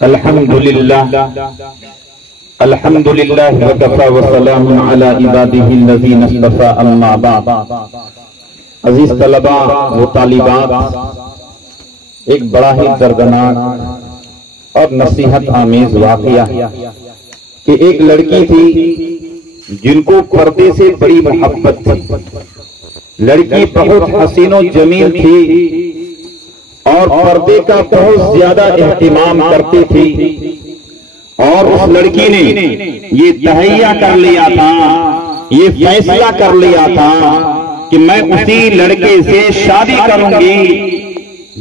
अल्हम्दुलिल्लाह अल्हम्दुलिल्लाह व कफ़ा व सलामुन अला इबादिही अल्लज़ीना इस्तफ़ा अम्मा बाद। अजीज तलबा व तालिबात, एक बड़ा ही दर्दनाक और नसीहत आमेज वाक़या कि एक लड़की थी जिनको पर्दे से बड़ी मोहब्बत थी। लड़की बहुत हसीनो जमील थी और पर्दे का बहुत ज्यादा एहतिमाम करती थी। और उस लड़की ने ये तहैया कर लिया था, ये फैसला कर लिया था कि मैं उसी लड़के से शादी करूंगी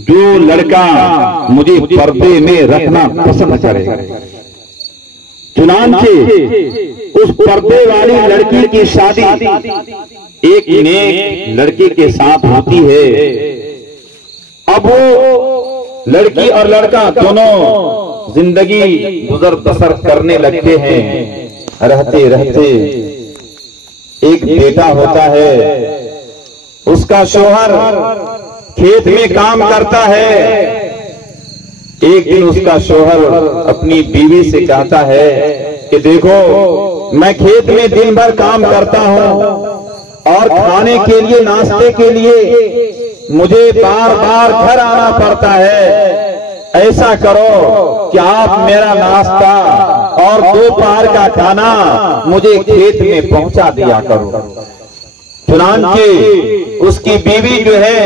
जो लड़का मुझे पर्दे में रखना पसंद करेगा। चुनांचे उस पर्दे वाली लड़की की शादी एक नेक लड़के के साथ होती है। अब वो लड़की और लड़का दोनों जिंदगी गुजर बसर करने लगते हैं। रहते रहते एक बेटा होता है। उसका शौहर खेत में काम करता है। एक दिन उसका शौहर अपनी बीवी से कहता है कि देखो, मैं खेत में दिन भर काम करता हूं और खाने के लिए, नाश्ते के लिए मुझे बार बार घर आना पड़ता है। ऐसा करो कि आप मेरा नाश्ता और दोपहर का खाना मुझे खेत में पहुंचा दिया करो। चुनांचे उसकी बीवी जो है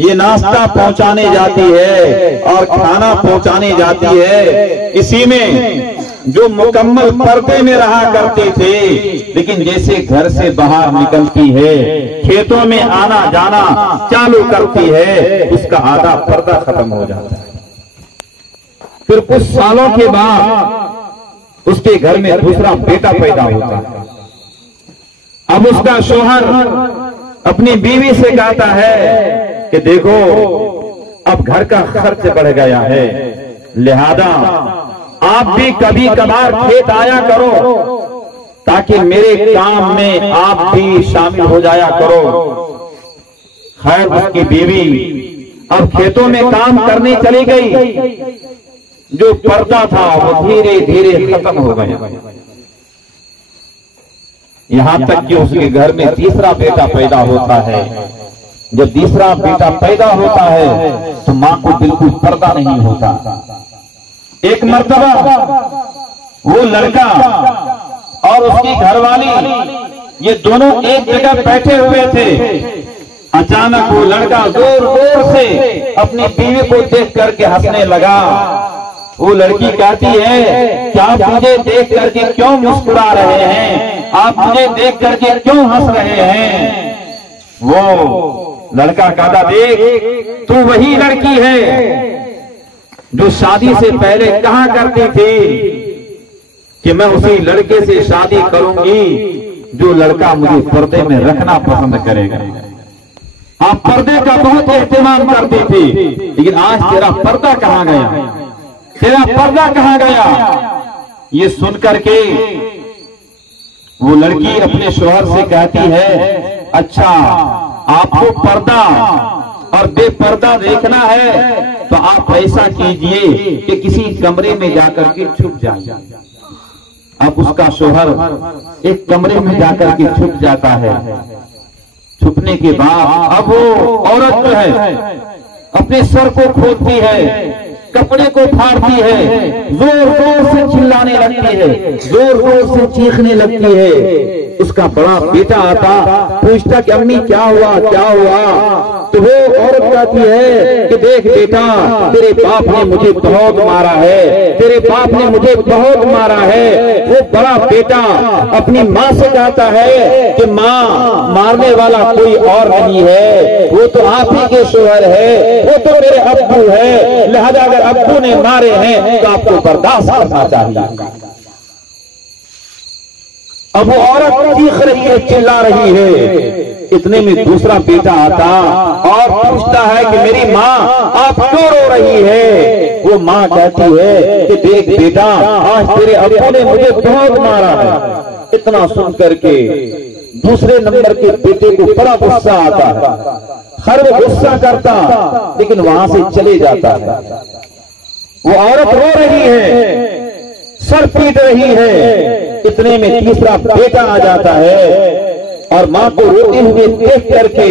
ये नाश्ता पहुंचाने जाती है और खाना पहुंचाने जाती है। इसी में जो मुकम्मल पर्दे में रहा करते थे, लेकिन जैसे घर से बाहर निकलती है, खेतों में आना जाना चालू करती है, उसका आधा पर्दा खत्म हो जाता है। फिर कुछ सालों के बाद उसके घर में दूसरा बेटा पैदा होता है। अब उसका शौहर अपनी बीवी से कहता है कि देखो, अब घर का खर्च बढ़ गया है, लिहाजा आप भी कभी कभार खेत आया करो ताकि मेरे काम में आप भी शामिल हो जाया करो। खैर, उसकी बीवी अब खेतों में काम करने चली गई। जो पर्दा था वो धीरे धीरे खत्म हो गया, यहां तक कि उसके घर में तीसरा बेटा पैदा होता है। जब तीसरा बेटा पैदा होता है तो मां को बिल्कुल पर्दा नहीं होता। एक मर्तबा वो लड़का और उसकी घरवाली ये दोनों एक जगह बैठे हुए थे। अचानक वो लड़का जोर जोर से अपनी बीवी को देख करके हंसने लगा। वो लड़की कहती है कि आप मुझे देख करके क्यों मुस्कुरा रहे हैं, आप मुझे देख करके क्यों हंस रहे हैं। वो लड़का कहता, देख, तू वही लड़की है जो शादी से पहले कहा करती थी कि मैं उसी लड़के से शादी करूंगी जो लड़का मुझे पर्दे में रखना पसंद करेगा। आप पर्दे का बहुत एहतिमाम करती थी, लेकिन आज तेरा पर्दा कहां गया, तेरा पर्दा कहां गया। ये सुनकर के वो लड़की अपने शौहर से कहती है, अच्छा, आपको पर्दा और बेपर्दा देखना है तो आप ऐसा कीजिए कि किसी कमरे में जाकर के छुप जाइए। अब उसका शौहर एक कमरे में जाकर के छुप जाता है। छुपने के बाद अब वो औरत जो है अपने सर को खोदती है, कपड़े को फाड़ती है, जोर जोर से चिल्लाने लगती है, जोर जोर से चीखने लगती है। उसका बड़ा बेटा आता, पूछता कि अम्मी क्या हुआ, क्या हुआ। तो वो औरत कहती है कि देख बेटा, तेरे बाप ने मुझे बहुत मारा है, तेरे बाप ने मुझे बहुत मारा है। वो बड़ा बेटा अपनी माँ से कहता है कि माँ, मारने वाला कोई और नहीं है, वो तो आप ही के शौहर है, वो तो मेरे अब्बू है, लिहाजा अगर अब्बू ने मारे हैं तो आपको बर्दाश्त करना चाहिए। अब वो औरत चीख रही है, चिल्ला रही है। इतने में दूसरा बेटा आता और पूछता है कि मेरी माँ, आप क्यों रो रही है। वो माँ कहती है कि देख बेटा, आज तेरे अब्बू ने मुझे बहुत मारा है। इतना सुन करके दूसरे नंबर के बेटे को बड़ा गुस्सा आता है। हर वो गुस्सा करता लेकिन वहां से चले जाता है। वो औरत रो रही है, सर पीट रही है। इतने में तीसरा बेटा आ जाता है और मां को रोते हुए देख करके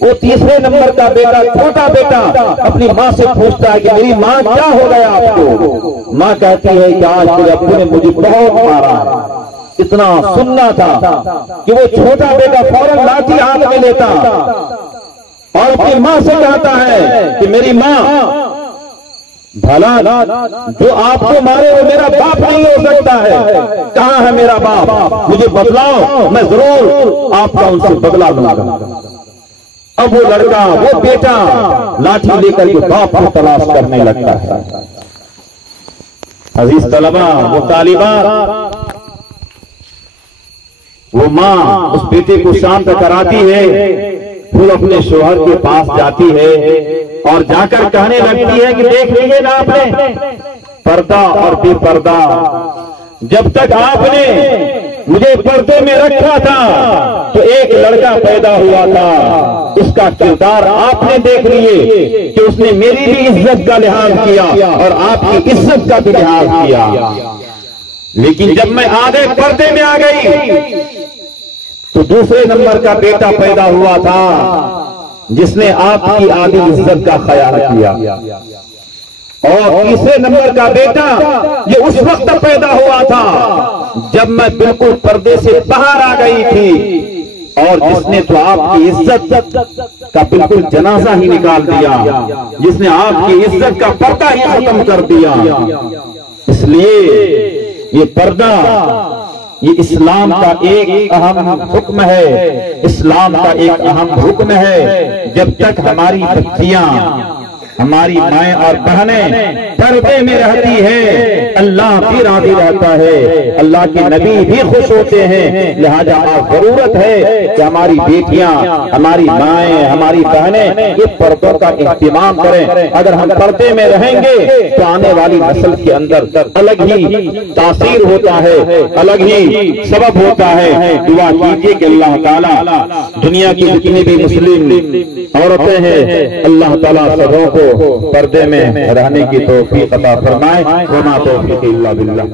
वो तीसरे नंबर का बेटा, छोटा बेटा, अपनी मां से पूछता है कि मेरी मां क्या हो गया आपको? मां कहती है कि आज मेरे अब्बू ने मुझे बहुत मारा। इतना सुनना था कि वो छोटा बेटा फौरन लाठी हाथ में लेता और अपनी मां से कहता है कि मेरी मां, भला जो आपको मारे वो मेरा बाप नहीं हो सकता है। कहां है मेरा बाप? मुझे बतलाओ, मैं जरूर आपका उनसे बदला लूंगा। अब वो लड़का, वो बेटा लाठी लेकर के बाप को तलाश करने लगता है। अजीज तलबा, वो तालिबा, वो मां उस बेटे को शांत कराती है, फिर अपने शोहर के पास जाती है और जाकर कहने लगती है कि देख लीजिए ना आपने, पर्दा और बेपर्दा, जब तक आपने मुझे पर्दे में रखा था तो एक लड़का पैदा हुआ था, उसका किरदार आपने देख लिए कि उसने मेरी भी इज्जत का लिहाज किया और आपकी इज्जत का भी लिहाज किया। लेकिन जब मैं आधे पर्दे में आ गई तो दूसरे नंबर का बेटा पैदा हुआ था जिसने आपकी आधी इज्जत का ख्याल किया। और तीसरे नंबर का बेटा ये उस वक्त पैदा हुआ था जब मैं बिल्कुल पर्दे से बाहर आ गई थी और जिसने तो आपकी इज्जत का बिल्कुल जनाजा ही निकाल दिया, जिसने आपकी इज्जत का पर्दा ही खत्म कर दिया। इसलिए ये पर्दा, ये इस्लाम का एक अहम हुक्म है, इस्लाम का एक अहम हुक्म है। जब तक हमारी बच्चियां, हमारी माएं और बहनें पर्दे में रहती है, अल्लाह भी राजी रहता है, अल्लाह के नबी भी खुश होते हैं। लिहाजा जरूरत है कि हमारी बेटियां, हमारी माएं, हमारी बहनें ये पर्दों का इस्तेमाल करें। अगर हम पर्दे में रहेंगे तो आने वाली नस्ल के अंदर अलग ही तासीर होता है, अलग ही सबब होता है। दुआ कीजिए कि अल्लाह ताला दुनिया की जितनी भी मुस्लिम औरतें हैं, अल्लाह ताला सबों को पर्दे में रहने की तौफीक अता फरमाए। वमा तौफीक इल्ला बिल्लाह।